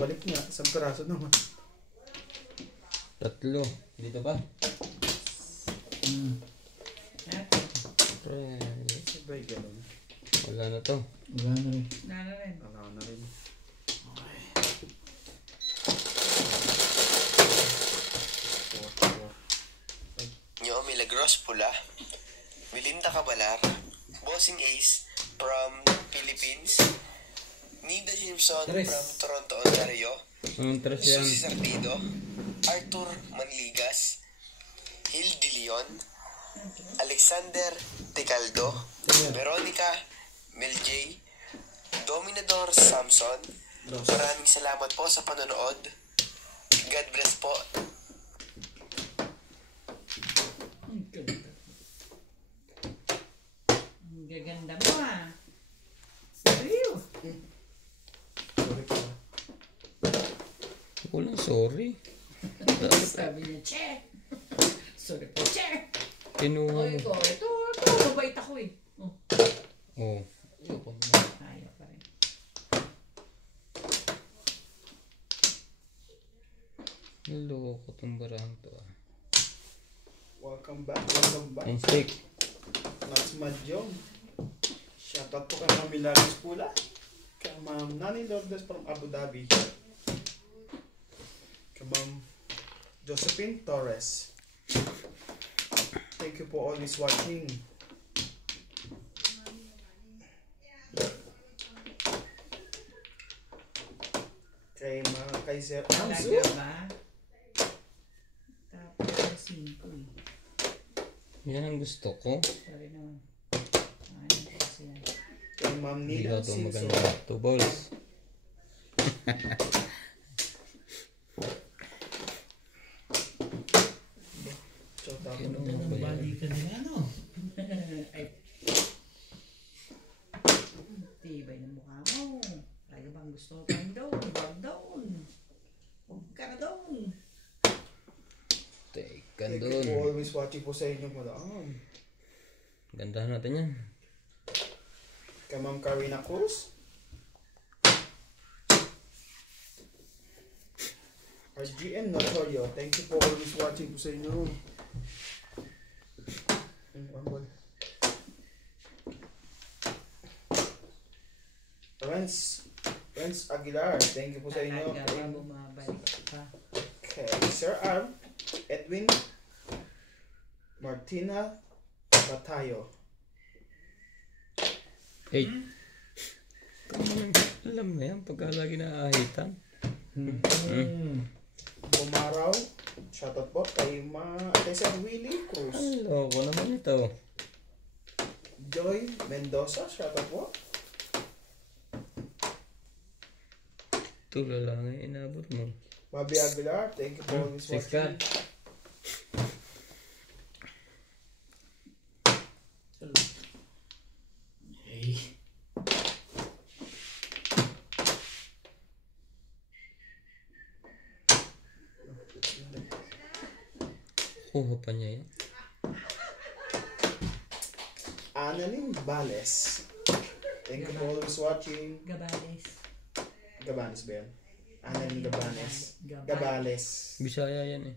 balik niya. Isang piraso naman. 3. Dito ba? Sabay ganun. Wala na to. Wala na rin. Wala na rin. Okay. 4. Nyo Milagros Pula, Melinda Cabalar, Bossing Ace from Philippines, Nida Simpson from Toronto, Ontario, Susie Sardido, Arthur Manligas, Hildy Leon, Alexander Ticaldo, Veronica Meljay, Dominador Samson. Maraming salamat po sa panonood. God bless po. Ang gaganda mo ah. Seriyo. Sorry po. Walang sorry. Sabi niya, che. Sorry po, che. Kinuha O, mo. ito. Mabait ako eh. Oh. Oh. Ayaw pa rin. Naloko tong barang to ah. Welcome back. Welcome back. Ang stick. That's Mahjong. Shoutout po kay Ma'am Milagros Pula. Kay Ma'am Nani Lourdes from Abu Dhabi. Kay Ma'am Josephine Torres. Thank you for always watching. Kay mga Kaiser Anzu. Talaga ba? Tapos 5 eh. Yan ang gusto ko. Sorry naman. Ano kasi yan? Kay Ma'am Hindi Nila ka ito Simpson. maganda. 2 balls. Shoutout. Ganda ng balikan nila, ano? Ay. Tibay ng mukha mo. Talaga bang gusto mo pang doon? Huwag doon. Huwag ka na doon. Take ka Thank you doon. for always watching po sa inyo madam. Gandahan natin yan. Kay Ma'am Karina Cruz. RGN Notorio. Thank you for always watching po sa inyo. Renz Aguilar. Thank you po sa inyo. Talaga ba bumabalik pa? Okay. Sir Arm. Edwin Martina Batayo. 8. Alam mo yan, pagka lagi naahitan. Bumaraw. Shoutout po kay Sir Willie Cruz. Loko naman ito. Joy Mendoza. Shoutout po. Tula lang ang inabot mo. Bobby Aguilar. Thank you for always 6 watching. card. Hey. Kuha pa niya yan. Annalyn Bales. Thank you for always watching. Gabales. Gabanes ba yan? Annalyn Gabanes. Gabales. Gabales. Bisaya yan eh.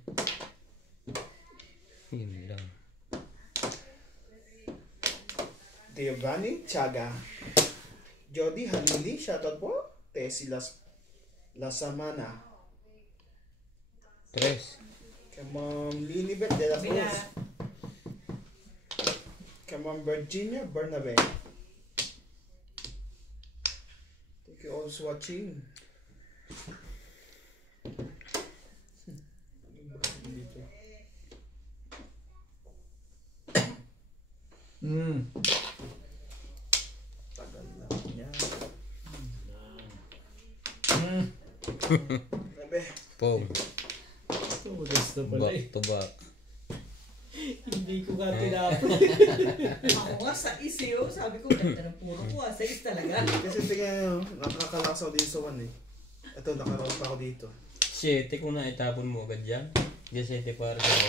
Yun lang. Giovanni Chaga. Jody Halili. Shoutout po. Tessie Lasamana. 3. Kay Ma'am Lilibet de la Bila. Cruz. Kay Ma'am Virginia Bernabe. Thank you all for watching. Tagal na niya. Sabi, Pong. Ito, gusto pala Back eh. to back. Hindi ko ka tinapon. Ako nga sa isiyo, sabi ko, ganda ng puro ko ah. Sa is talaga. kasi tingnan nyo, nakakalasaw din sa one eh. Ito, nakaraos pa ako dito. 7 kung naitapon mo agad dyan. Diyan 7 para ako.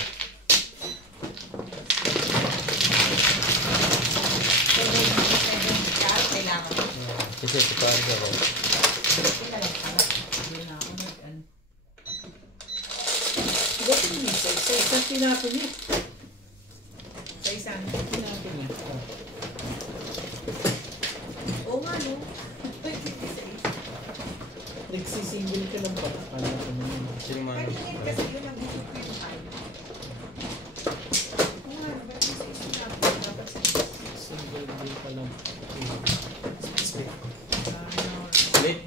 Kailangan. Si 7 para ako. Ito na lang pala. Hindi na ako. tinapin niya. Sa isang. Tinapin niya. Oo nga, no? Nagsisingle ka lang pala. Kala ko naman. Sino man? Kaninin kasi yun ang gusto ko yung time. Oo nga, ba't yung sa isang natin? Dapat sa isang. Single day pa lang. Split.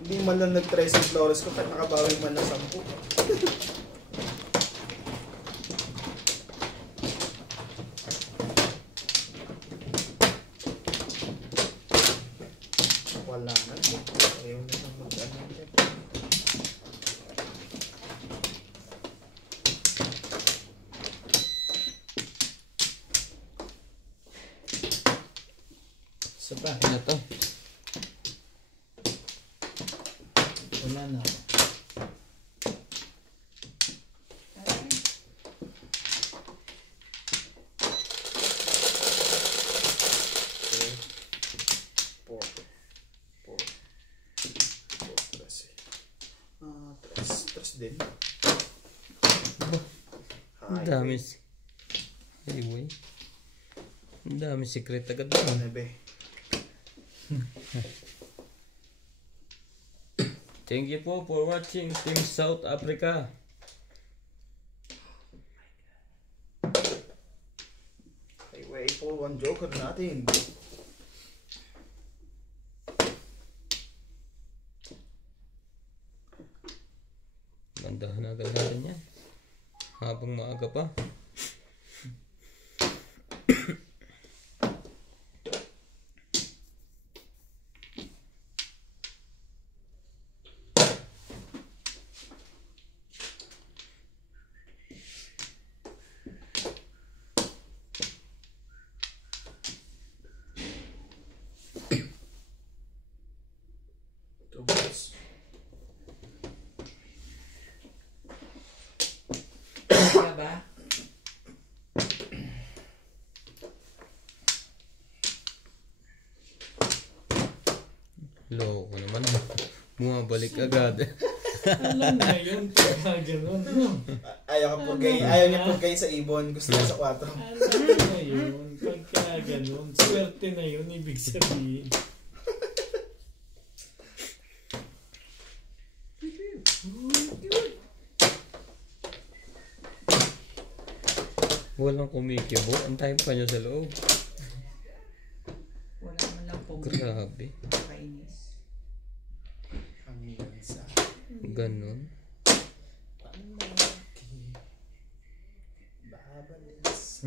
Hindi man lang nag-try si Flores ko, kahit nakabawi man na 10. Wala na. Ayaw na nang mag-ano dyan. Isa pa. Ano to? Wala na. Four. Tres. Tres din. Ang dami. Highway. Ang dami secret agad doon. Nebe. Thank you po for watching Team South Africa. Highway 4-1 Joker natin. Mandahan agad natin yan. Habang maaga pa. Two balls. Kaya ba? Loko naman. Bumabalik agad. Alam na yun. Pagka ganun. No? Ayaw niya purgay sa ibon. Gusto niya sa 4. Alam na yun. Pagka ganun. Swerte na yun. Ibig sabihin. Walang kumikibo. Antayin pa niya sa loob. Wala man lang pong Grabe. kainis. Hanggang sa Ganon. panlaki. Babalis.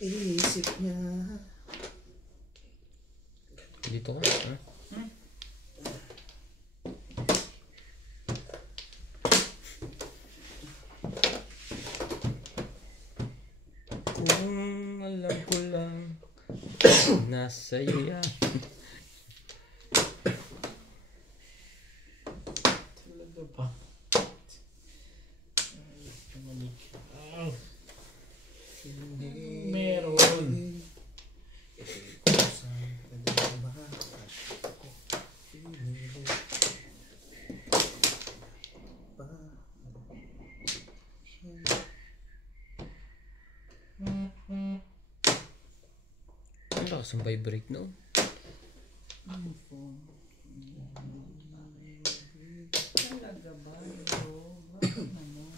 Isip niya. Dito ka. Ha? Kung alam ko lang nasa iyo yan. Talaga ba? Ay, tumalik. Ow. Meron. Ang lakas ang vibrate no? Talaga ba? Ito? Bakit naman?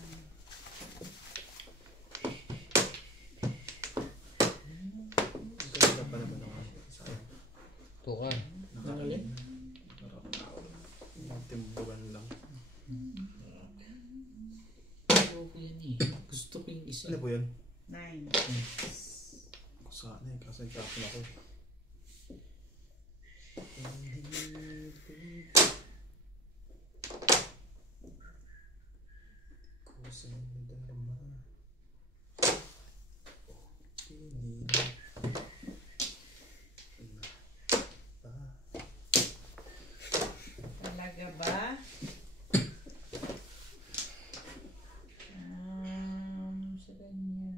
Ganda pa naman ako. Sayang. Ito ka. Nangalit? Timbugan lang. Ayoko yan eh. Gusto ko yung isa. Ano po yun? 9. Sana eh, kasi kapon ako. Kusang dharma. Talaga ba? Sa kanya.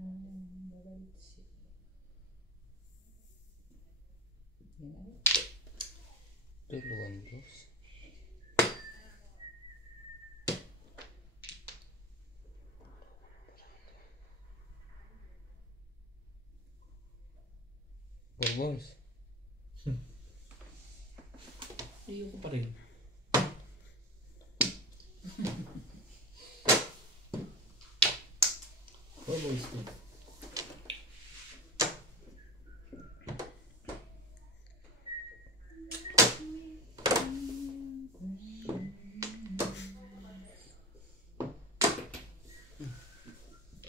Pulbos. Pulbos. Ayoko pa rin. Boys ko.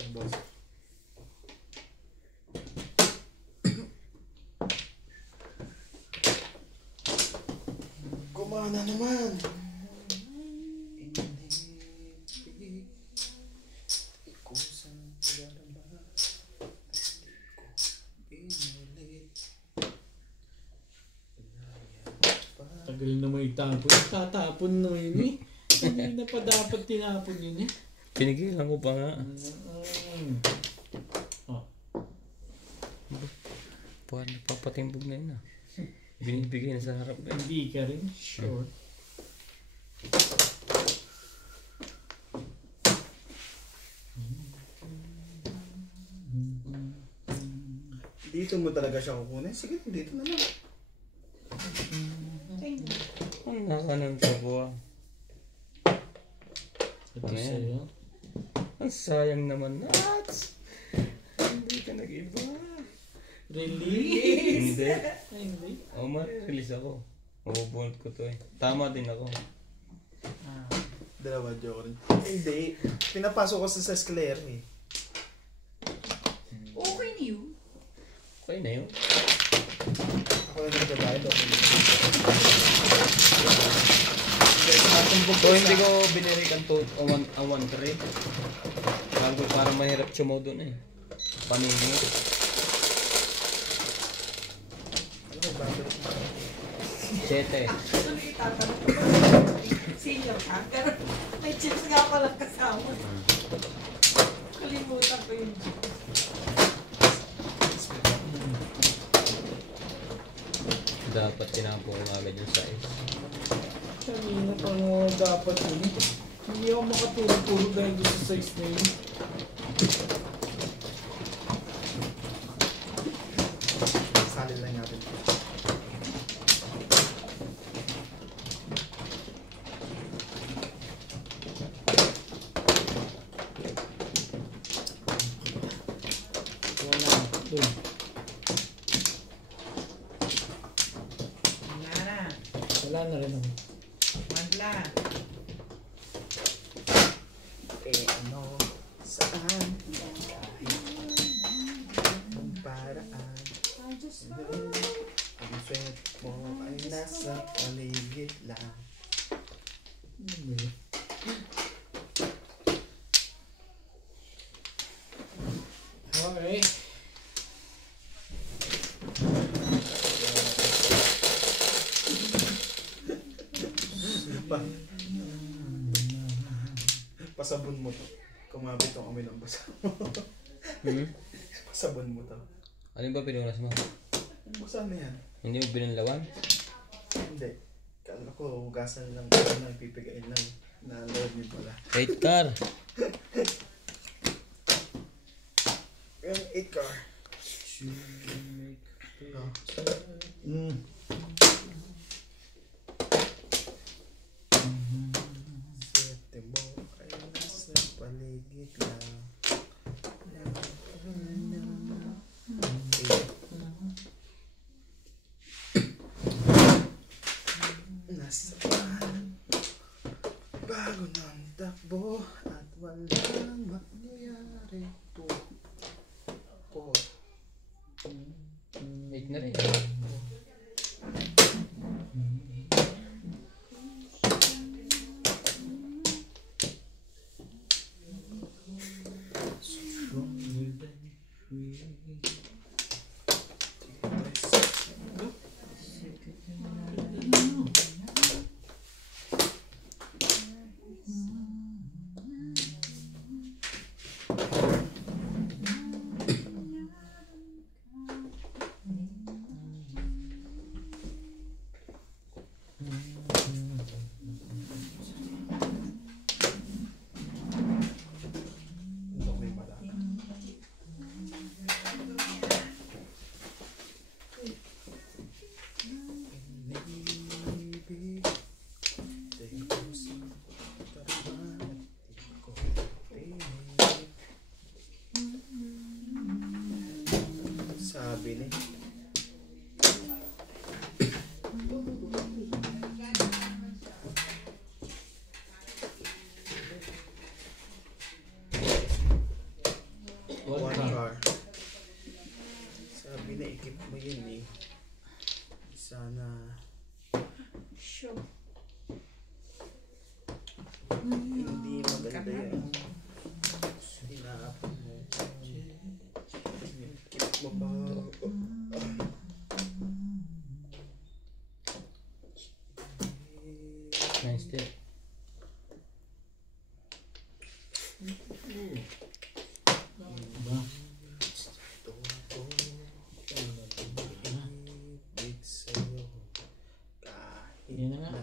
Boss. Kumana naman. Tagal na may tapon. Tatapon na yun eh. Hindi na pa dapat tinapon yun eh. Pinigilan ko pa nga. Oh. Buwan, napapatimbog na yun ah. Binibigay na sa harap ko. Hindi ka rin sure. Dito mo talaga siya kukunin? Sige, dito na lang. Ang nakanan sa buwa. Ito Ano yan? sa'yo. Ang sayang naman. Nats! Hindi ka nag-iba. Release? Hindi. Ay, hindi. O, marirelease ako. Mabubuhat ko to eh. Tama din ako. Dalawa, joke rin. Hindi. Pinapasok ko sa escalator eh. Okay na yun. Okay na yun. Ako na nagbabayad. Okay. So hindi ko binirikan to a one trade. Bago para mahirap chumaw doon eh. Paninyo. Ano ba? Sete. Ano yung itatanong ko? Senior ka? Pero may chips nga palang kasama. Kalimutan ko yung chips. Dapat tinapon ko agad yung size. Kanina pa nga dapat yun eh. Hindi ako makaturo-turo dahil doon sa size na yun. Salin lang natin. Wala. Doon. Wala na. Wala na rin ako. Wala. Eh ano? Saan? Ang paraan. Ang sweat mo ay nasa paligid lang. Ano ba yun? Okay. Pasabon mo to. Kumabit ang amoy ng basa mo. Pasabon mo to. Ano ba pinunas mo? Basa na yan. Hindi mo binanlawan? Hindi. Kala ko hugasan lang ko lang pipigain lang. Na load din pala. Wait car! Yung 8 car. Oh. Swerte mo ay nasa paligid lang. Nasa pan bago ng takbo at walang mangyayari po. Wait na rin. Sabi ni. One One car. car. Sabi na ikip mo yun eh. Sana Sure. hindi maganda yan. Sinapin mo. Ikip mo ba? Nice day. Ba? Big sa'yo. Kahit Yan na nga.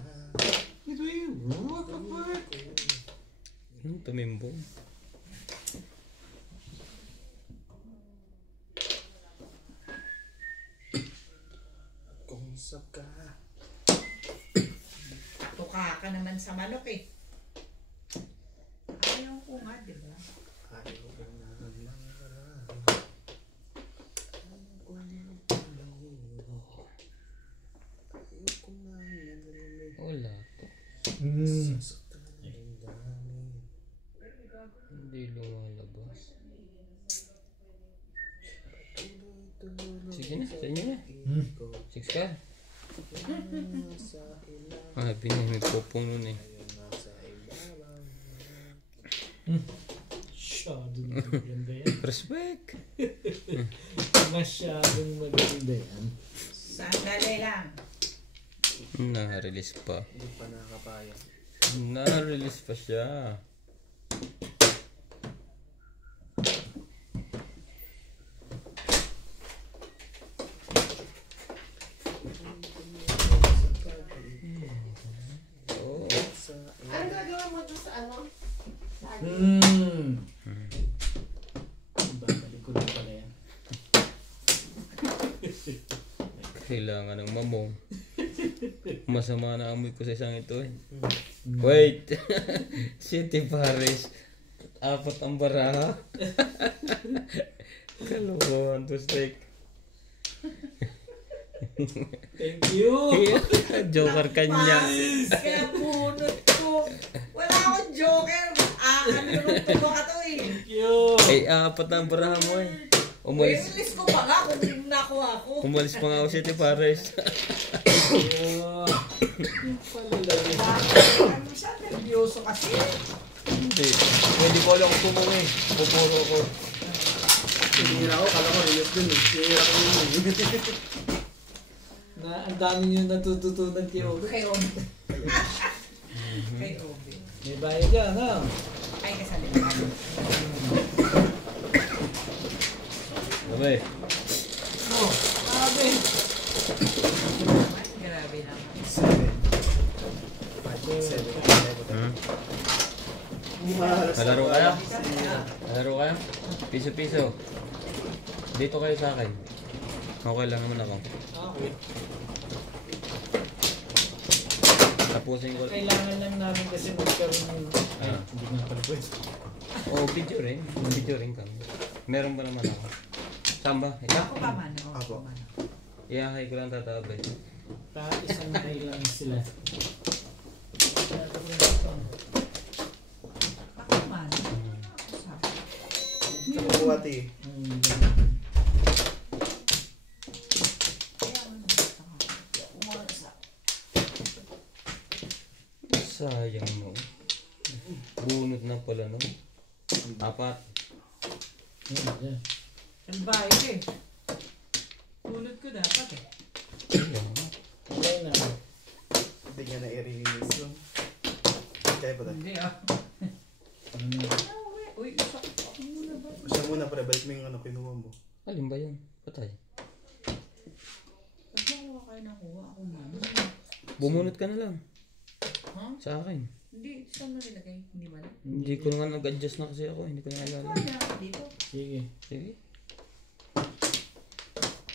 Ito yung work of work. Tumimbong. kung saka. Tuka ka naman sa manok eh. Ayaw ko nga, di ba? Ayaw ko na lang. Wala to. Hmm. Hindi lumalabas. Sige na, sa inyo na. 6 ka. Ah, may popong nun eh. Masyadong maganda yan. Respect! Masyadong maganda yan. Sandali lang. Na-release pa. Hindi pa nakakapayag. Na-release pa siya. Oh. Ano gagawin mo doon sa ano? Babalik ko lang pala yan. Kailangan ng mamong. Masama na amoy ko sa isang ito eh. Wait! City Paris. 4 ang baraha. Kalokohan to steak. Thank you! Joker kanya. Kaya bunot ko. Wala akong joker. Ano ka to eh. Thank you! Ay, 4 ang baraha mo eh. Umalis. English ko pa nga kung nakuha ko. Umalis pa nga ako City Paris. Yung pala lang. Ano siya? Nervyoso kasi. Hindi. Hindi ko alam kung kumong eh. Pupuro ko. Sinira ko, kala ko ayos dun eh. Sinira ko yun eh. Ang dami nyo natututunan kay Obe. Kay Obe. Kay Obe. May bayad yan, ha? Ay, kasali ka. Sabi. Oh, sabi. Grabe naman. 7. Kalaro kayo? Kalaro kayo? Piso-piso. Dito kayo sa akin. Okay lang naman ako. Okay. Tapusin ko. Kailangan lang namin kasi magkaroon ng... Ay, hindi nga pala pwede. Oo, video rin. Video rin kami. Meron ba naman ako? Samba? Ikaw? Ako pa man. Ako Apo. pa man. Iyahay ko lang tatabay. Isang lang sila. Ako man. Kamuwati. Sayang mo. Bunot na pala no. 4. Yan. Ang bayad eh. Tulad ko dapat eh. Okay na. Hindi niya na i-release yun. Kaya pa tayo. Hindi ah. Uy, isa ko muna ba? Siya muna pre, balik mo yung ano kinuha mo. Alin ba yun? Patay. Pag nakuha kayo nakuha ako man. Bumunot ka na lang. Ha? Sa akin. Hindi, saan mo nilagay? Hindi man. Hindi ko na nga nag-adjust na kasi ako. Hindi ko na alala. Kuha niya ako dito. Sige. Sige.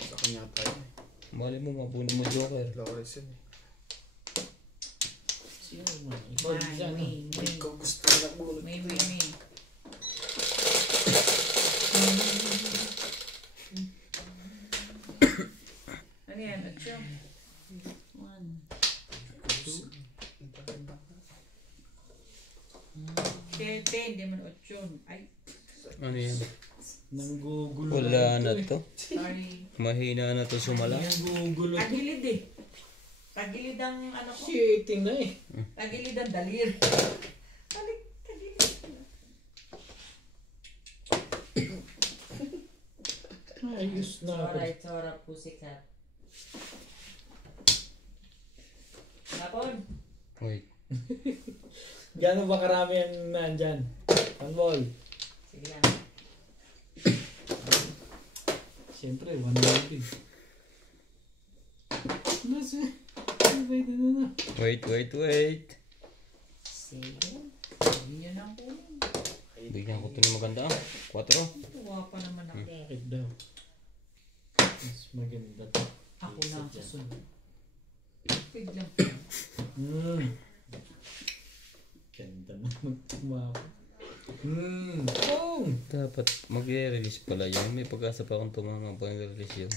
Sa kanya tayo eh. Mali mo, mabunot mo Joker. Flores yun eh. Sino man? Ikaw dyan. May. Ikaw gusto na nagbulot. May. hindi man 8. Ay, Ano yan? Nanggugulo. Wala na eh. to. sorry. Mahina na to sumala. Nanggugulo. Tagilid eh. Tagilid ang ano ko. Shitting na eh. Tagilid ang dalir. Tagilid. Ayos na ako. Alright, Sora Pussycat. Napon. Wait. Gano'n ba karami ang nandyan? Handball. Sige lang. Siyempre, 190. Nasa? Wait na. Wait. Sige. Hindi nyo nang kunin. Bigyan ko ito ng maganda. 4. Tuwa pa naman ako. Bakit daw? Mas maganda to. Ako na ang kasunod. Biglang. Ganda na magtumawa. Oh! Dapat mag-release pala yun. May pag-asa pa akong tumama pa mag-release yun.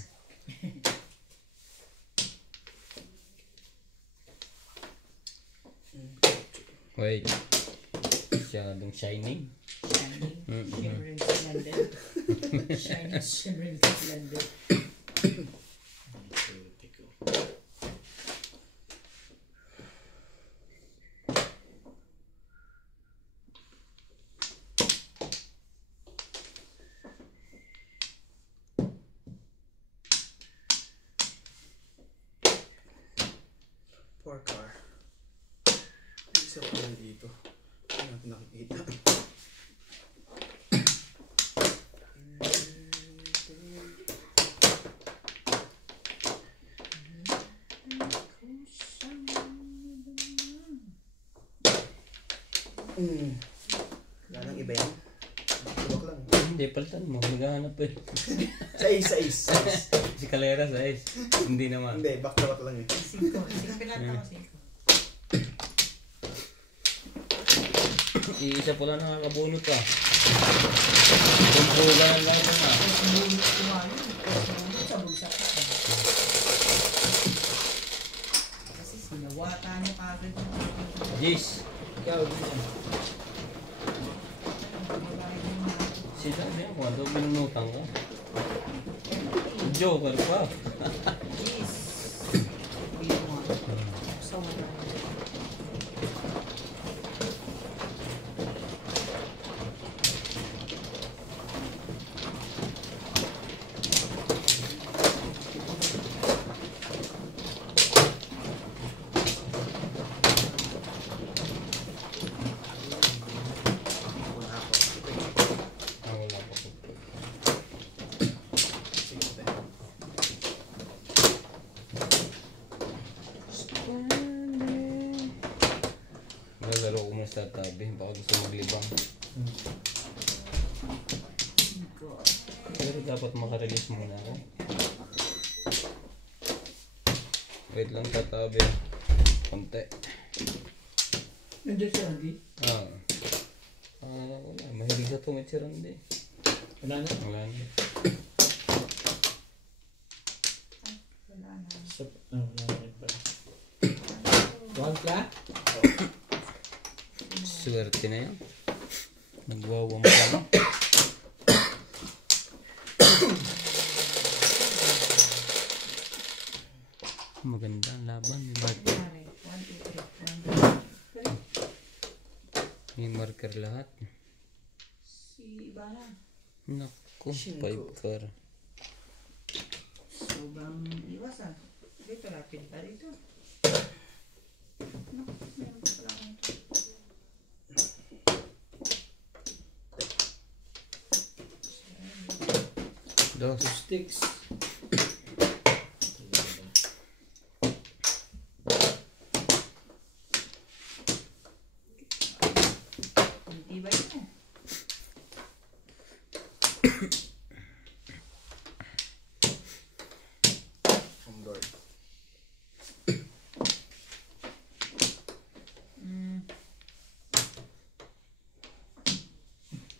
Wait. Masyadong shining. Shining, shimmering, splendid. Shining, shimmering, splendid. Poor car. Isa pa rin dito. Hindi natin nakikita. Wala nang iba yan. Tubak lang. Hindi, palitan mo. Maghahanap eh. Sais. Si Calera, size. Hindi naman. Hindi, back to back lang eh. 5. Pinata ko 5. Iisa pala nakakabunot ka. Kumpulan lang na. Sumunod ko nga yun. Sumunod sa bulsa ko. Kasi sinawata niyo kagad yung Jis. Ikaw, ganyan. Sila din ako. Ano binunutang ka? Joker pa. Jeez. Hindi mo nga. So, wala. Wala ako. Wala pa po. Sige. Nalaro ko muna sa tabi. Baka gusto maglibang. Pero dapat makarelease muna ako. Wait lang sa tabi. Konti. Nandiyan siya, hindi? Wala. Mahilig sa tumit si Randy. Wala na? Wala na. Wala na. Wala na rin pala. One flat? Swerte na yan. Nagwawang pa lang. Maganda ang laban. May marker, 1, 2, 3. may marker lahat. Si Ivana. Naku, 5 car. Sobrang iwas ah. Dito, lapit pa dito. No, meron pa pala akong ito. Dos. 2 sticks. Hindi ba yun eh? On board.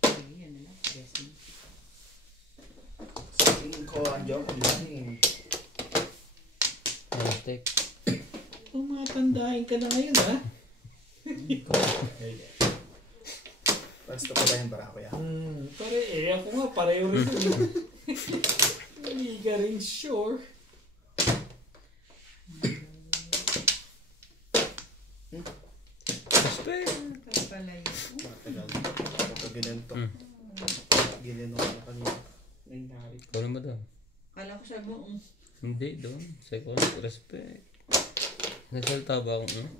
Sige, yan na lang. Dressing. Sa tingin ko, ang joke, lang. Aztec. Tumatandahin ka na ngayon, ha? Basta pala yung bara ko yan. Pare, ako nga, pareho rin yun. Hindi ka rin sure. Respect. Kaya pala yun. Matagal. Kapag ginento. Ginento ko na kanina. Nangyari. Ikaw naman daw. Kala ko sabi mo, Hindi, doon. Second, respect. Nagsalta ba akong,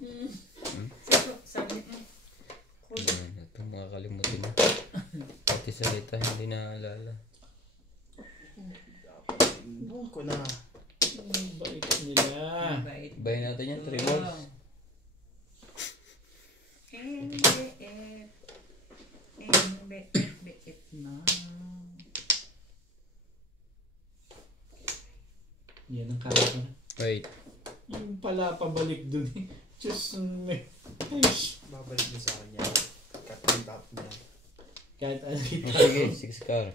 sabi mo, Ito, makakalimutin na. Pati salita, hindi naaalala. Buong ko na. Ang bait nila. bait. Bayan natin yan, 3 balls. Beet na. Yan ang kaya ko na. Wait. Yung pala pabalik dun eh. Diyos me. Aish. Babalik din sa akin yan. Cut yung top niya. Kahit ano kita. Sige, 6 car.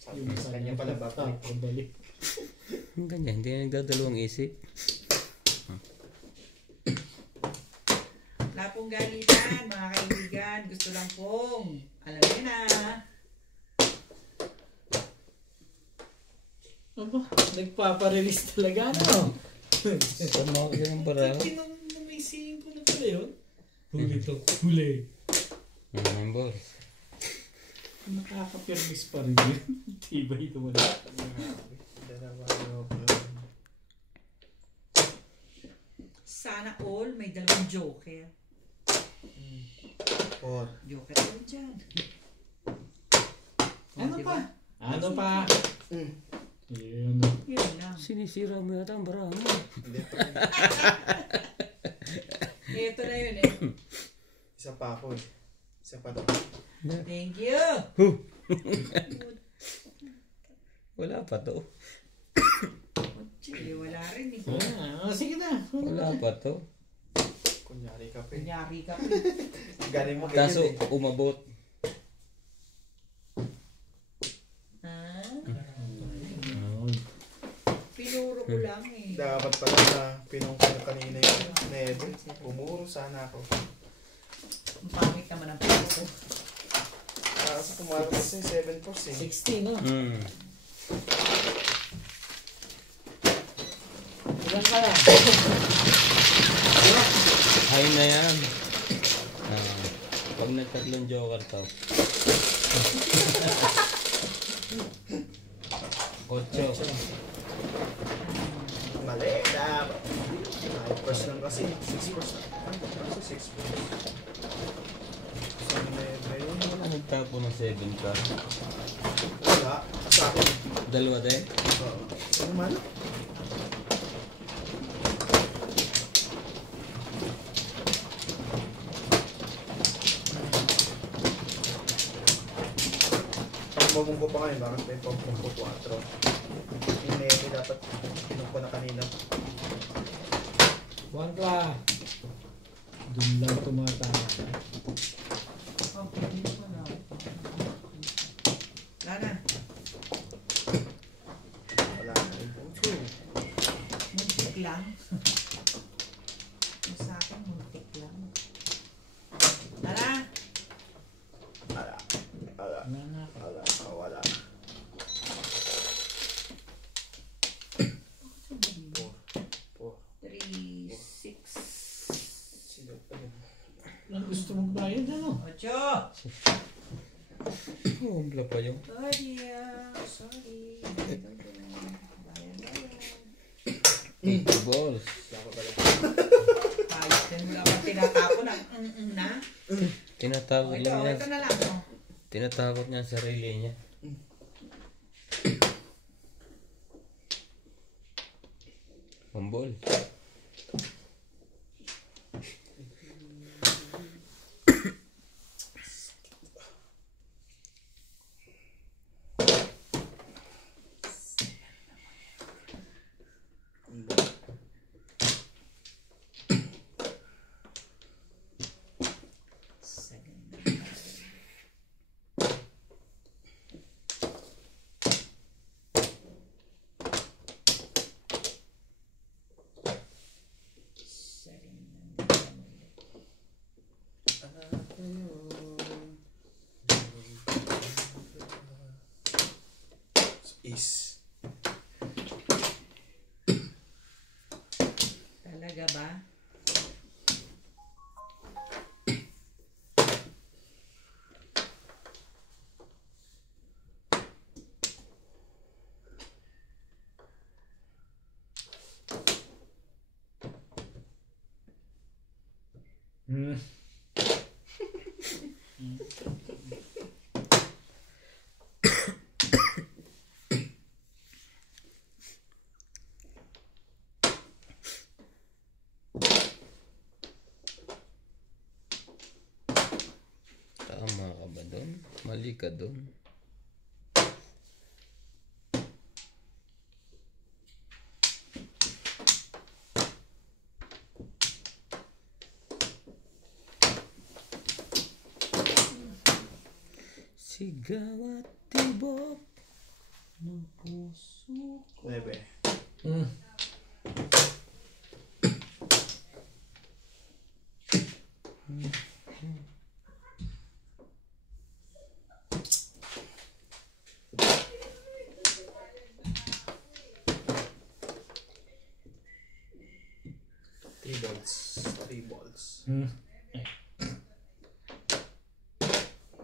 Sabi ko sa kanya pala babalik. Pabalik. Ang ganyan, hindi na nagdadalawang isip. Wala pong galitan, mga kaibigan. Gusto lang pong, alam niyo na. Aba, nagpaparelease talaga no? Saan mo ako yung bara? Tinamisiin ko na pala yun. Huli to. Huli. 9 balls. Nakakapirmis pa rin yun. Tibay ito wala. Dalawa yung Sana all may dalawang joker. or Joker din dyan. Ano Diba? pa? Ano pa? mm. Yun. Yun lang. Sinisira mo yata ang bara mo. Hindi pa. Ito na yun eh. Isa pa ako eh. Isa pa daw. Thank you. Wala pa to. Sige, wala rin eh. Sige na. Wala pa to. Kunyari ka pa eh. Kunyari ka. Galing mo Kaso, ganyan eh. umabot. Ha? Ayun. Pinuro ko lang eh. Dapat pala na pinungkol kanina yung nebe. Pumuro sana ako. Ang pangit naman ang pinuro ko. Para sa pumarap kasi 7 posts eh. 16 no? Ilan ka lang? Hay na yan. Pag nagtatlong joker to. 8. Mali. Dapat. 5 posts lang kasi. 6 posts. Ano 6 posts? Sa nebe yun. Wala nagtapo ng 7 car. Wala. Sa akin. Dalawa din? Oo. Ano man? Pagmamong ko pa ngayon, bakit may pagmamong ko 4? Yung nebe dapat pinong ko na kanina. One pa. Doon lang tumatama. Okay, dito ko na. Wala na. Wala na yung puto. Muntik lang. Yung sa akin, muntik lang. Tara! Wala. Wala. Wala na. Wala. Wala. 3, 6, Sino pa yun? Ang gusto magbayad ano? 8. Wala pa yung. Sorry. Bayan. 8 balls. Wala pa pala. Ayos din mo naman tinatapon ang na. Tinatakot Ito, lang niya. ito na lang. Oh. Tinatakot niya ang sarili niya. Mambol. doon. Mali ka doon. Sigaw at tibok ng puso ko. Bebe. Three balls.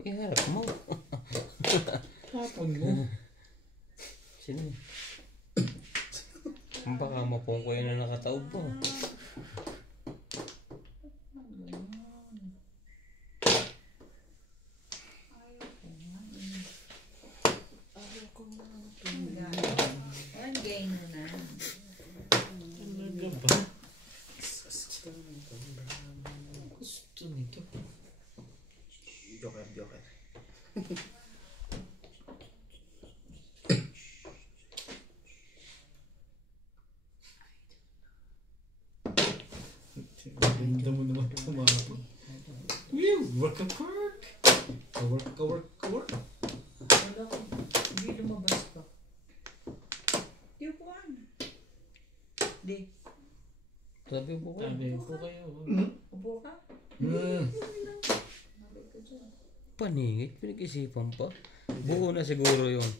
Iharap mo. Tapon mo. Sino? Baka mapong ko yun na nakataob mo. Ang game mo na. Talaga ba? Gusto nito. Joker. Ganda mo naman kumapon. Work. Wala ko. Hindi lumabas ka. Di upuan. Di. Sabi mo ko. Sabi ko kayo. Upo ka. Paningit, pinag-isipan pa. Buo na siguro yun.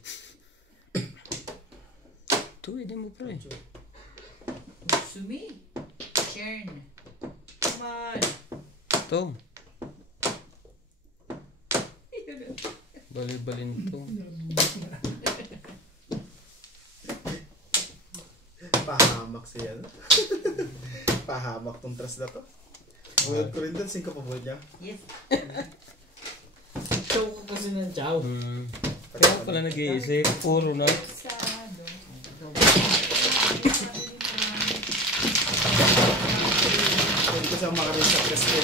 Tuwid mo pre. Sumi. Chern. Come on. Tom. Bali-balin to. Pahamak siya. Pahamak tong trust na to. Buhat ko rin doon, 5 pa buhat niya. Yes. Chow ka kasi ng chow. Kaya pala nag-iisip, puro na. Sado. Hindi ko sa makaroon sa trust ko.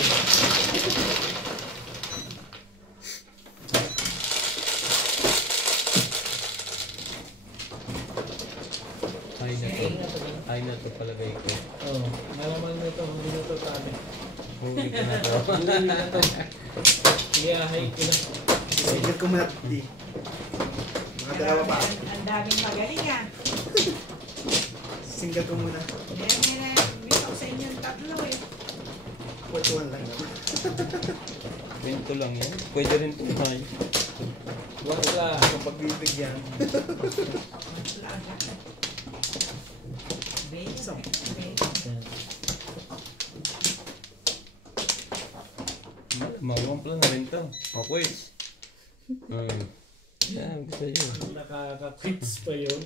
Ay na to palagay ko. Oo. Malaman mo ito. Hindi na ito tabi. Huli ko na to. Huli na ito. Iyahay ko na. Single ko muna. Di. Mga dalawa pa. Ang daming magaling ah. Single ko muna. Meron ako sa inyo tatlo eh. Kwentuhan lang naman. Kwento lang yan. Pwede rin tumay. Wala. Kung pagbibigyan. Base. Mawampla na rin to. Okay. Yan, gusto yun. Nakaka-quits pa yun.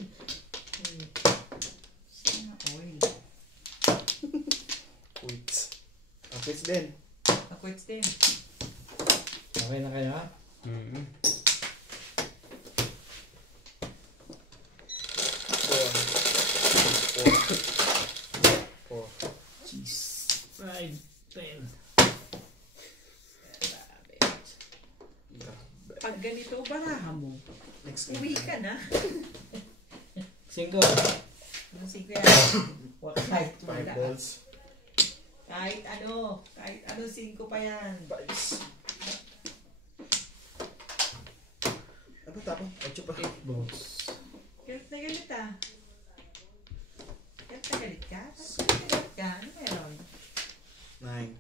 Oil. Quits. Quits din. Quits din. Okay na kaya? Four. Jeez. 5, 10. Pag ganito, barahan mo. Next Uwi ka na. 5. Ano si Kuya? Kahit 5 wala. balls. Kahit ano, 5 pa yan. Fives. Ano tapos? 8 pa. 8 balls. Galit na galit ah. Galit na galit ka? Galit ka? Ano meron? 9.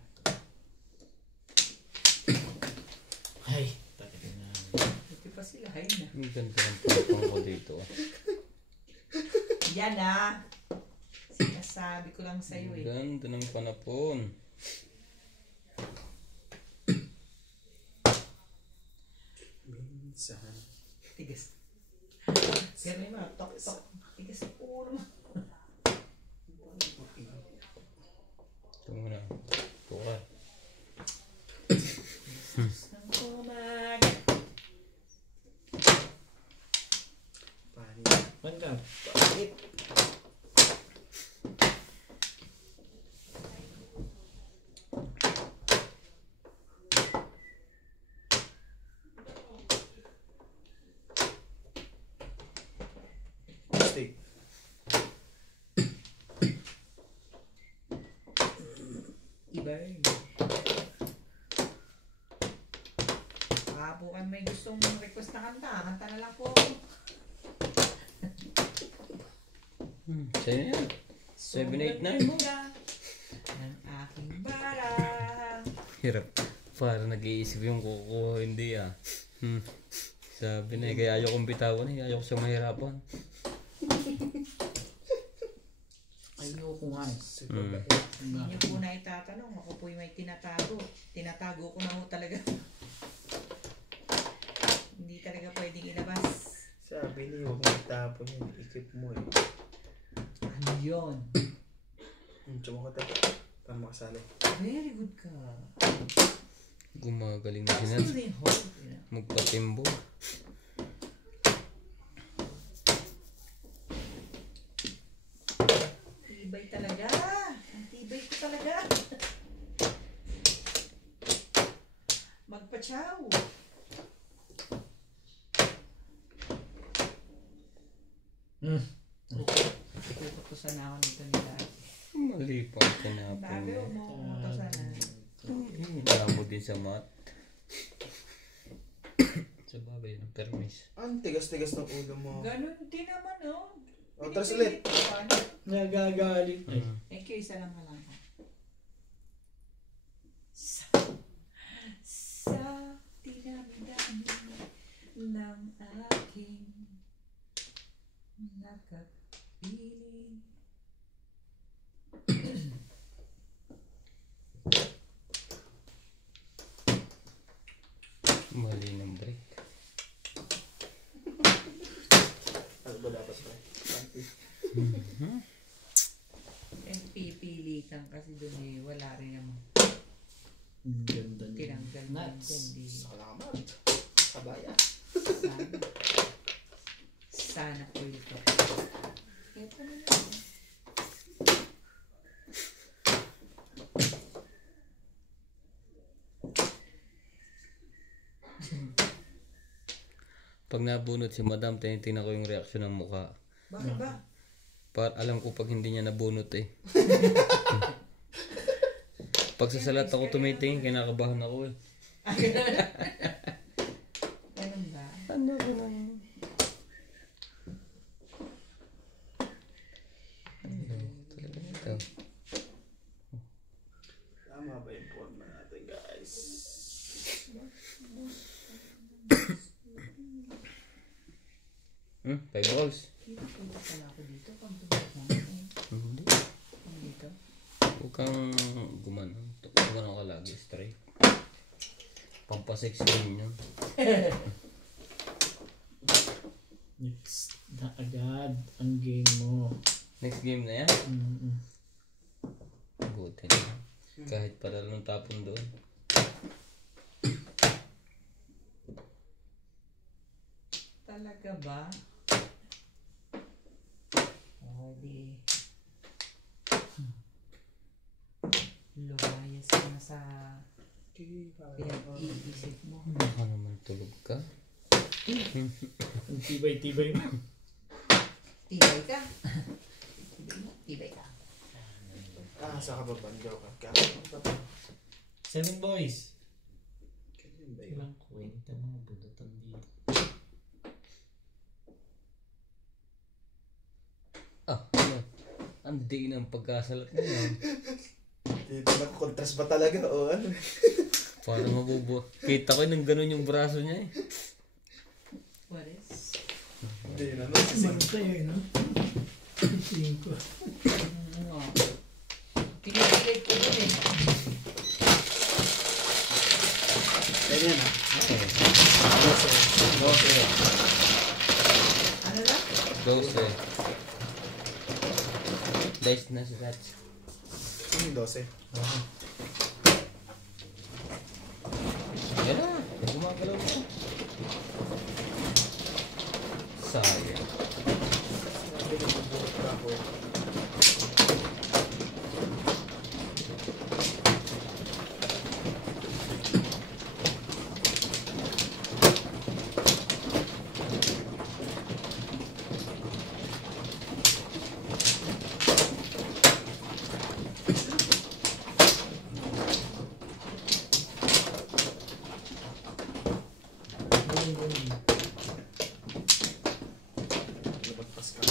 Ay, takit na. Buti pa sila, hay na. Ang ganda ng tapang ko dito. Yan ah. Sinasabi ko lang sa'yo eh. Ang ganda ng panapon. Minsan. Tigas. Ganun yung mga tok-tok. Tigas ang ulo mo. Ito muna. Tuka. Ang kumag. Panik. Pangkap. Panik. may gustong request na kanta, kanta na lang po. Sa'yo yan. 789 mo. Ng aking bara. Hirap. Para nag-iisip yung kukuha. Hindi ah. Sabi na kaya ayaw kong bitawan eh. Ayaw ko siya mahirapan. Ayoko nga eh. Hindi niyo po na itatanong. Ako po'y may tinatago. Tinatago ko na ho talaga. Hindi talaga pwedeng ilabas. Sabi niyo, huwag mo itapon yun. Ikip mo eh. Ano yun? Tsuma ko tayo. Para makasali. Very good ka. Gumagaling na siya. Magpatimbo. Tibay talaga. Ang tibay ko talaga. Magpachaw. Puputusan na ako nito nila. Mali pa ang tinapon Bago niya. mo puputusan na. Alam mo din sa mat. Sa bagay ng permis. Ang tigas-tigas ng ulo mo. Ganun din naman, oh. O, tras ulit. Nagagalit. Thank you, isa lang na lang. Sa dinami-dami ng aking nakapiling. Mali ng break. Ano ba dapat ba? Pipilitan kasi doon eh, wala rin naman. Ganda niya. Tinanggal mo yung kundi. Salamat. Kabaya. Sana. Sana po ito. Ito na lang. Pag nabunot si madam, tinitingnan ko yung reaksyon ng mukha. Bakit ba? Para alam ko pag hindi niya nabunot eh. Pag sa salat ako tumitingin, kinakabahan ako eh. Ganun ba? Ano ko na? Ito. Tama ba yung forma natin, guys? Five balls. Kita pala ako dito pag tumutong. Hindi. Dito. Huwag kang gumanon. Gumanon ka lagi, straight. Pampasex din yun. Next na agad ang game mo. Next game na yan. Buti na. Kahit padala ng tapon doon. Talaga ba? O di. Lumayas ka na sa pinag-iisip mo. Baka naman tulog ka. Ang tibay-tibay mo. Tibay ka. Tibay ka. Sa kababandaw ka. 7 boys. Ganyan ba yun? Ilang kwenta mga bunutan dito. Ano? Ang di ng pagkasalat na yan. Dito nag-contrast ba talaga o ano? Parang mabubuo. Kita ko nang ganun yung braso niya eh. What is? Hindi na, no? Manta yun, no? 5. Ano? Pinag-play ko dun eh. Ganyan ha? Okay. 12. Ano lang? 12. Dice na si Tats. Ano yung 12? Yan na. Gumagalaw mo. Sayang. Sabi ko magbubuhat ka ako. Lumagpas ka.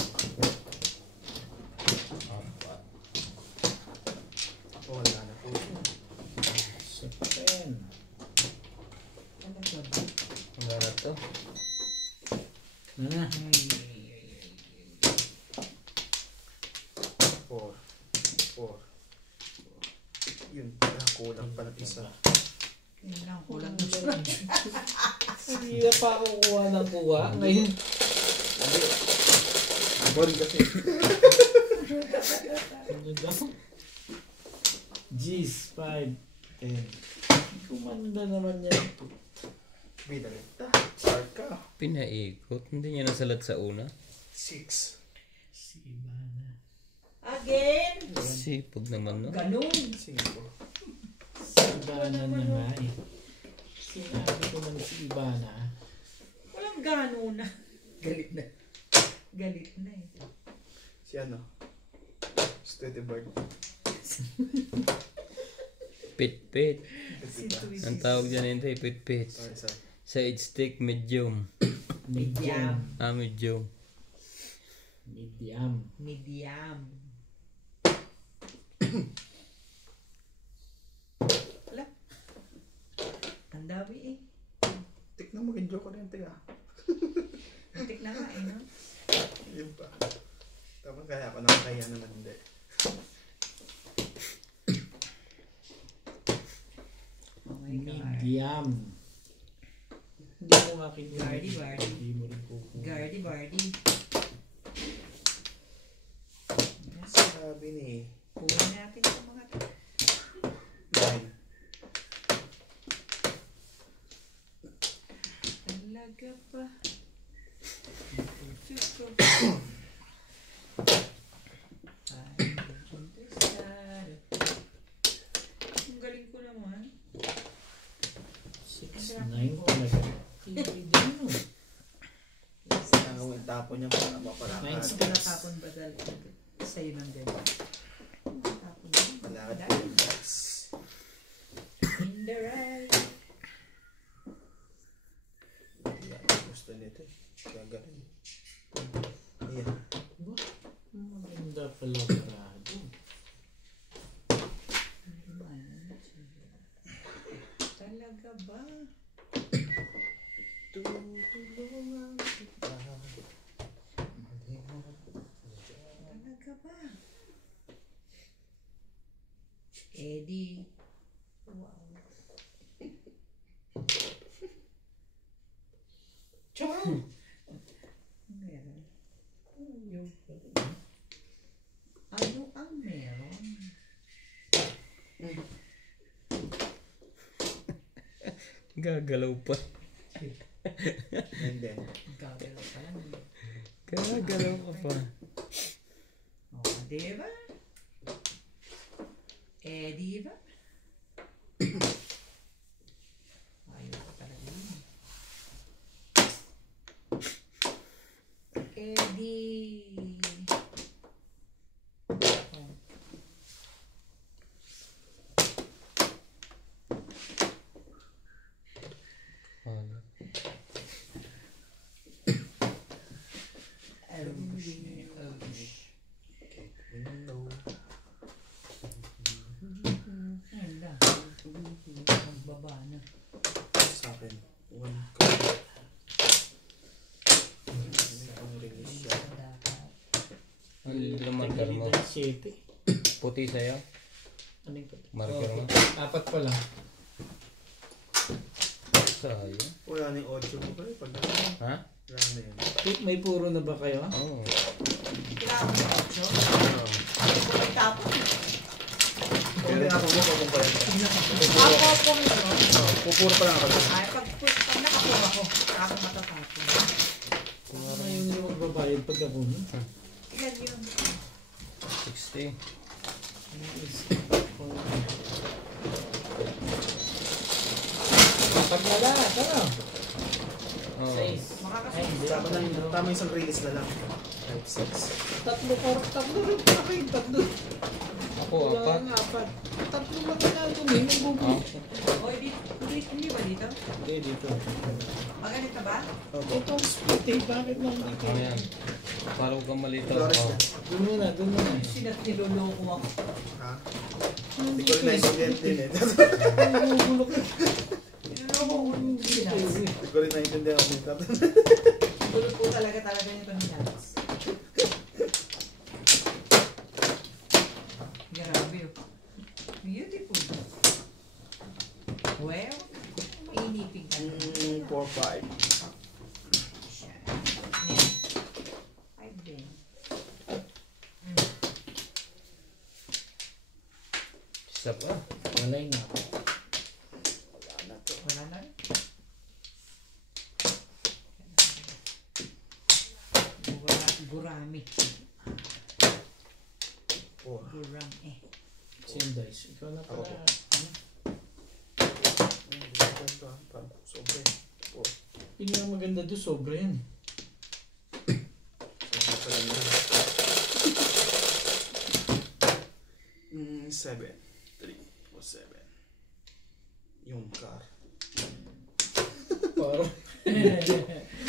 Wala na po. Sa 10. Talaga ba? Wala na to. Ano na? 4. Yun pala, kulang pa ng isa. Yun lang, kulang na. Hindi na pa ako kuha ng kuha. Ngayon. Bon kasi. Ano daw? G's 5. 10. Kumanda naman yan. Binalita. Sarka. Pinaikot. Hindi niya nasalat sa una. 6. Si Ivana. Again! Sipag naman, no? Ganun! 5. Si Ivana na nga eh. Sinabi ko man si Ivana. Walang gano na. Galit na. Galit na eh. Si ano? Steady bird. Pit-pit. Si Twizy. Ang tawag dyan hindi, pit-pit. Sorry, sorry. Side stick, medium. Medium. Medium. Medium. Medium. Wala. Ang dami eh. Tik na maging joke ko rin, tiga. Muntik na nga eh, no? Yun pa. Tapos kaya ako nakakaya naman hindi. Oh my God. Medium. Hindi mo akin yun. Gardy, Gardy. Hindi mo rin kukuha. Gardy, Bardy. Sabi ni Kunin natin sa mga to. 9. Talaga pa. Chuko. Ang galing ko naman. 6, 9 talaga. Hindi din no. Ang tapon niya para mapalakad. Nice. Ang pinatapon ba dahil sa'yo ng ganyan? Pinatapon mo. Malakad Dahil. yung box. In the right. Gusto nito eh. Kaya ganun. Ayan. Maganda pala parado. Talaga ba? Tutulungan kita. Talaga ba? Eddie. Wow. Ciao! Meron. Ano ang meron? Gagalaw pa. And then, Gagalaw pa lang. Gagalaw ka pa. O, diba? Diba? Ayaw ko talaga yun. Eddie. Oh. Wala. window. Ayun lang. Magbaba na. Sa akin. 1 ko. May pang-release siya. Dapat. Ang little marker mo. 7. Puti sa'yo. Ano yung pati? Marker mo. 4 pa lang. Sayang. Wala na yung 8 mo pa eh. Pag Ha? wala na yun. May puro na ba kayo? Oo. Kailangan mo yung 8. Oo. Ay, tapon. Pero ako mo kung pa yan. Ako po meron. Pupuro pa lang ako. Ay, pag nakapura ko, ako matatapon. Kung ano yung magbabayad pagka puno. Ilan yun? 60. Pag na lahat, ano? Oo. 6. Makakasama. Tama yung isang release na lang. 5, 6. Tatlo rin pa kayo. Tatlo. Ako, Wala apat. nga, 4. Tatlo lang na ito. May Ah. magbubuo. O, hindi Hindi ba dito? Hindi, dito. Ganito ba? Itong split eh, bakit lang dito? Ano yan? Para huwag kang malito. Flores Oh. na. Doon muna, doon muna. Sinat niloloko ako. Ha? Hindi ko rin naiintindihan din eh. Nagugulok na. Niloloko ko yung sinas. Hindi ko rin naiintindihan ako dito. Gulot ko talaga nito ni Nats. Grabe oh. Beautiful. Well, mainipin ka na. 4-5. Siya. Ayan. Ay, din. Isa pa. Malay na. Wala na rin. Gurami. Guram eh. Same dice. Ikaw na pala. Sobre. Yun nga maganda doon, sobra yan. 7. 3 o 7. Yung car. Parang,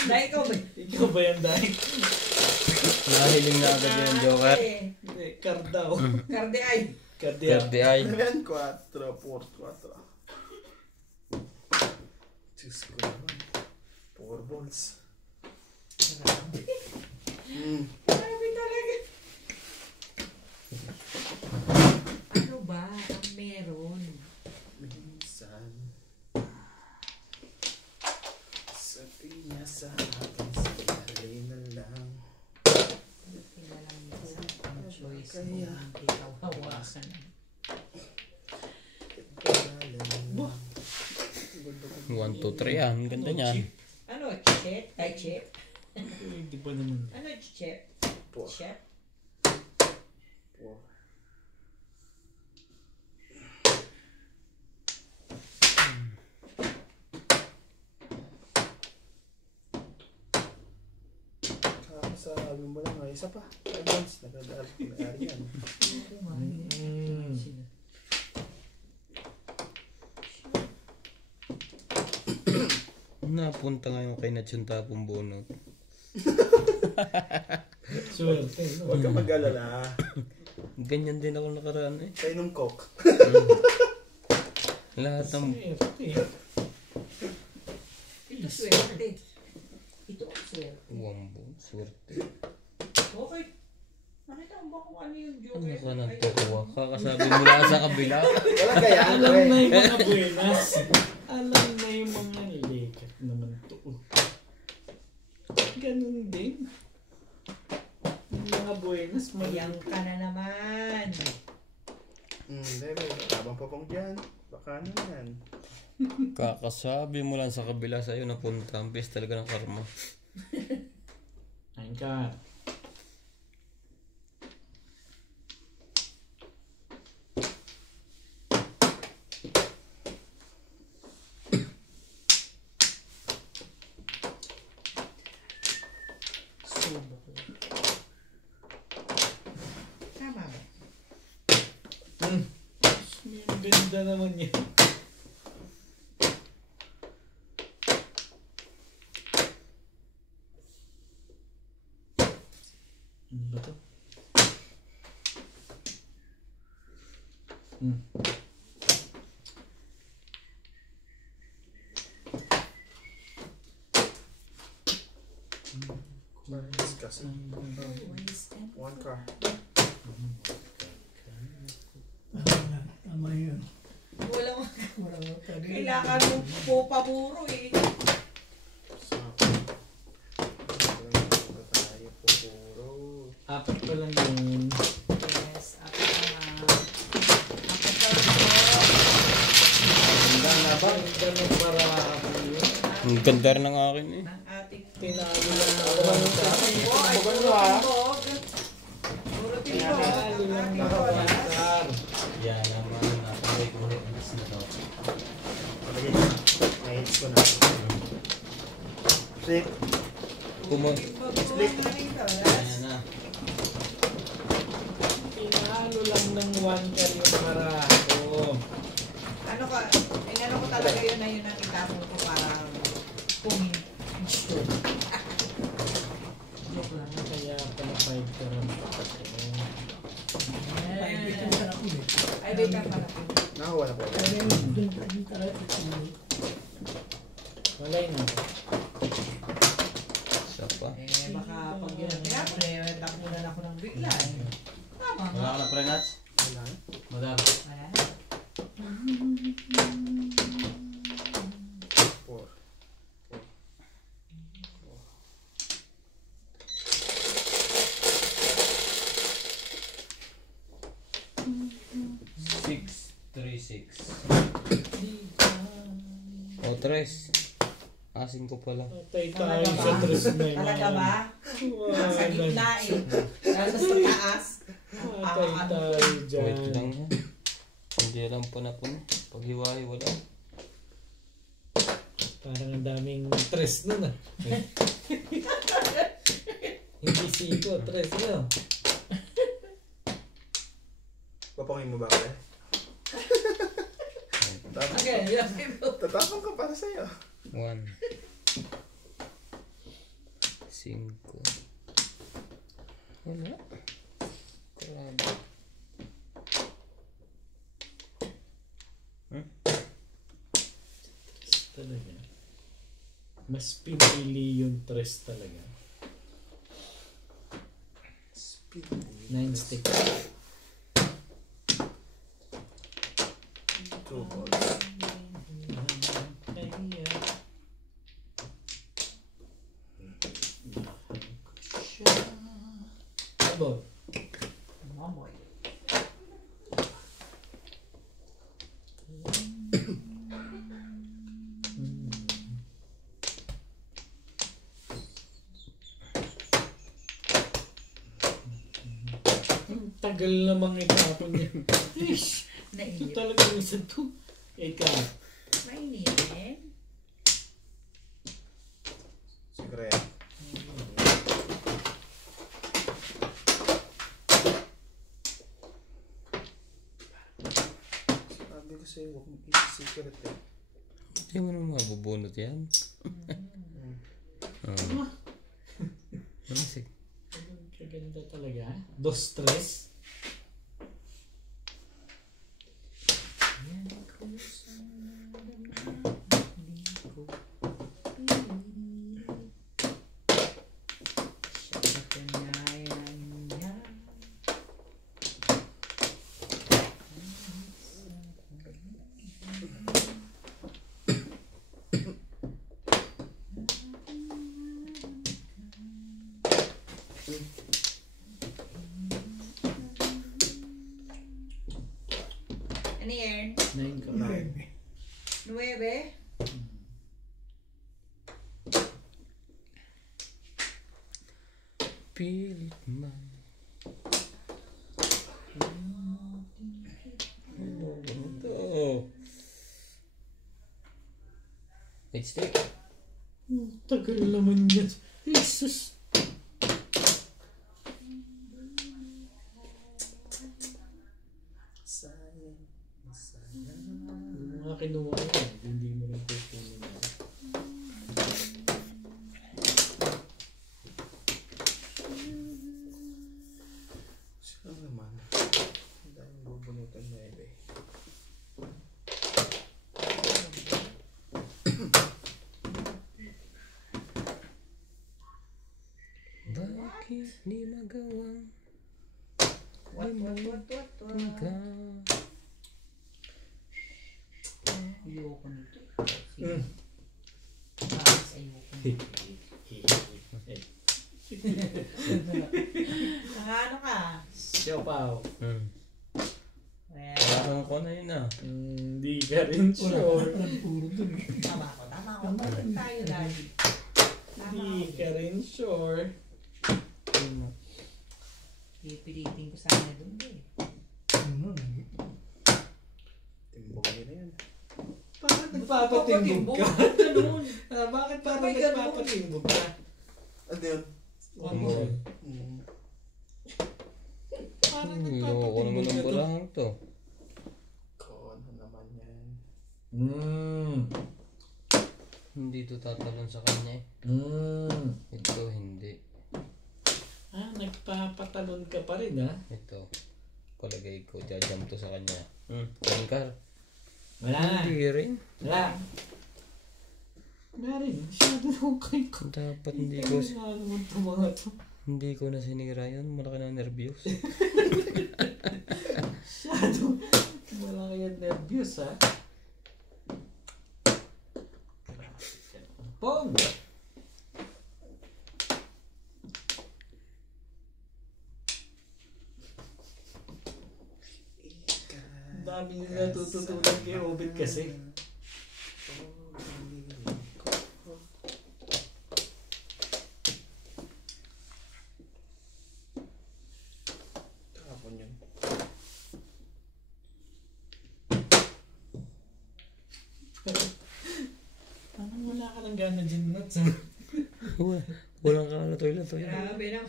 Dahil ikaw ba? ikaw ba yan, Dahil? Nahiling na agad yung Joker. Hindi, car daw. Karde ay. Kardiak. Third eye. Ayan, 4, 4, 4. Diyos ko naman. 4 balls. Grabe talaga. Ano ba ang meron? Minsan, sabi niya sa akin, sandali na lang. Tingnan lang minsan ang choice mo. Kaya. Hindi ka hawakan. 1, 2, 3 yan. Ang ganda niyan. Ano? Chip? Ay, chip? Hindi pa naman. Ano chip? 4. Chip? 4. Sabi mo lang, ay isa pa. 5 months, nagkagaari yan. Napunta ngayon kay Natsunta pong bunot. Swerte. Huwag ka mag-alala. Ganyan din ako nakaraan eh. Kayo nung coke. Lahat ng... Swerte. Ito swerte. Ito ang swerte. Wambo, swerte. Okay. Nakita mo ba kung ano yung joke? Ano ka nang tukuha? Kakasabi mo lang sa kabila. Wala kaya, Alam na yung mga buenas. Alam na yung mga lekat naman to. Ganun din. Yung mga buenas, Mayang ka na naman. Hindi, habang papang dyan. Baka ano yan. Kakasabi mo lang sa kabila sa'yo napunta. Ang best talaga ng karma. Ayun ka. Tama ba? Ang ganda naman yan. Ano ba to? Discuss. One car. Tama yun. Walang kailangan mo po paburo eh. So, tayo po puro. Apat pa lang yun. Yes, ako na. Ganda na ba? Ganda ng parako yun. Ang ganda rin ng akin eh. Ng ating Tinalo lang ako. timbog. Ay, puro timbog. Puro timbog. Tinalo Ang lang ating ako. bolas. Yan naman. Nakaway ko rin. Nahits ko na. Flip. Kumon. Timbog po ang ating bolas. Ayan na. Tinalo lang ng one car yung parako. Ano ka? Inano ko talaga yun na yun ang itapon ko para puming-gusto. Joke lang. Kaya pala 5 ka rin. Ay, wait lang pala. Nakuha na po. Malay na. Isa pa. Baka pag yun ang tinapon tapunan ako ng bigla Tama nga. Wala ka na pre-nuts? Wala. Madami. Wala na. 4. 6, 3, 6. O, 3. Asin ko pala. Patay tayo sa tres na yun. Talaga ba? Sa gitna eh. Nasa sa taas. Patay tayo dyan. Wait lang yan. Hindi lang puna-puna. Paghiwahi, wala. Parang ang daming tres nun ah. Hindi siko, tres no. Papangin mo ba ako eh? Okay, Tatapang ka para sa'yo. 1. 5. Wala. Grabe. Talaga. Mas pinili yung tres talaga. 9 sticks. 2 balls. Abo. Mamoy. Tagal namang itapon niya. Ish! Ito Nainip. talaga yung isa to. Ika. Mainip. Siguro sabi ko sa'yo, huwag mong isi-secret eh. Hindi mo naman mabubunot yan. Sige. Kaganda talaga. 2-3. Ano yan? 9 ka. 9. 9. Pilit man. Ito. Let's take. Tagal naman yan. Jesus. Sayang. Mga kinuha ko yan. Hindi mo rin kukunin yan. Sino naman? Ang daming bubunutan na eh. Bakit di magawang What? ikaw? Ayoko nito. Sige. Bakit ayoko nito? Ano ka? Siopaw. Well, Parang ko na yun ah. Hindi ka rin sure. tama ko. Balik tayo lagi. Hindi ka rin sure. Pipilitin ko sana doon eh. Timbog nyo na yan. Bakit nagpapatimbog ka? Ganun. Bakit parang Bakit ganun? nagpapatimbog ka? Ano yun? Parang Loko naman nagpapatimbog ng ka to. balahang to. Kono naman yan. Hindi ito tatalon sa kanya eh. Ito hindi. Nagpapatalon ka pa rin ha? Ito. Palagay ko, jajam to sa kanya. Tangkar. Wala na. Hindi rin. Wala. Wala rin. Masyado na okay ko. Dapat hindi ko... Ano naman ito mga to? Hindi ko na sinira yun. Malaki na nervyos. Masyado. Malaki yan nervyos ha. Pong! Ang dami nila natututunan kay Obed kasi. Tapon yun. Parang wala ka ng gana dyan, Mats. Walang kalatoy-latoy. Grabe na.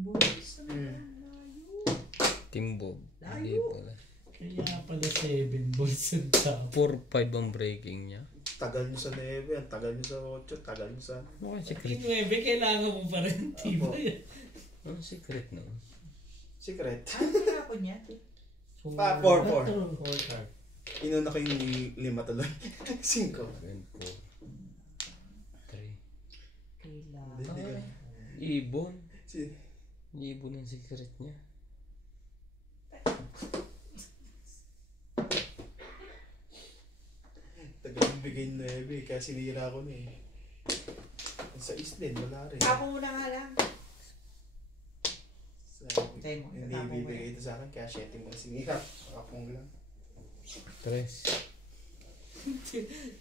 Boys na Timbog. Hindi pala. Kaya pala 7 balls ang top. 4-5 ang breaking niya. Tagal nyo sa 9, ang tagal nyo sa 8, tagal nyo sa... Mukhang Yung secret. 9, kailangan mo pa rin. Tiba yan. Ang secret no? Secret. Ano na ako niya? 4. card. Inuna ko yung 5 tuloy. 5. 3. Kailangan. Ibon. Si... Ibon ang secret niya. Tagal yung bigay ng 9, kaya sinira ko na eh. Sa din, wala rin. Tapo mo na nga lang. Hindi bibigay ito sa akin, kaya 7 mo na sinira. Akapong lang. 3.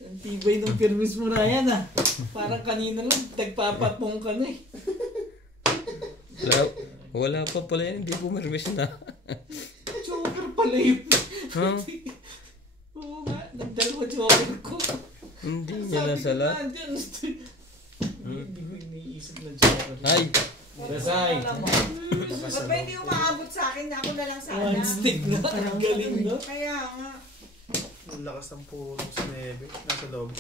Ang tibay ng permis mo na yan ah. Parang kanina lang, nagpapatong ka na eh. Wala pa pala yan. Hindi pumirmis na. Joker pala yun. Huh? Oo nga, nagdalawa joker ko. Hindi niya nasala. Hindi ko iniisip na joker. Ay! Dasay! Ba't ba hindi umaabot sa akin? Ako na lang sana. One stick na. Ang galing no? Kaya nga. Ang lakas ng puro sa 9, nasa loob.